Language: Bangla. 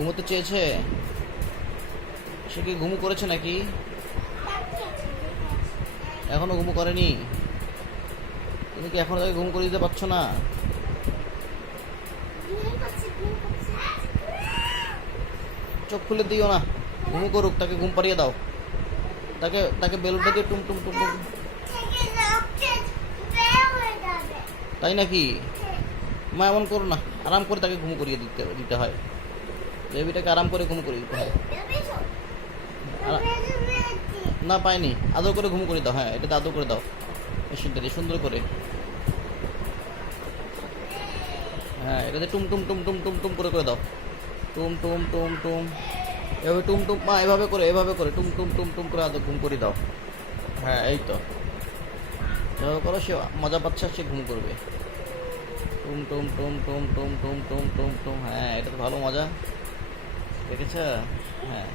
ঘুমোতে চেয়েছে? সে কি ঘুমু করেছে নাকি? এখনো ঘুমু করেনি? তুমি কি এখনো তাকে ঘুম করে দিতে পারছো না? চোখ খুলে দিও না, ঘুমু করুক, তাকে ঘুম পাড়িয়ে দাও। তাকে তাকে বেলুনটা দিয়ে টুম টুম টুম টুম। তাই নাকি? মা এমন করো না, আরাম করে তাকে ঘুম করিয়ে দিতে দিতে হয়। বেবিটাকে আরাম করে ঘুম করিয়ে দিতে হয়। না পাইনি, আদর করে ঘুম করে দাও। হ্যাঁ, এটাতে আদর করে দাও মেশিনটা দিয়ে সুন্দর করে। হ্যাঁ, এটাতে টুম টুম টুম টুম টুম টুম করে দাও। টুম টুম টুম টুম, এভাবে টুম টুম, মা এভাবে করে টুম টুম টুম টুম করে আদর ঘুম করে দাও। হ্যাঁ, এই তো এভাবে করো, সে মজা পাচ্ছে, সে ঘুম করবে। টুম টুম টুম টুম টুম টুম টুম টুম টুম। হ্যাঁ, এটা তো ভালো মজা, দেখেছ? হ্যাঁ।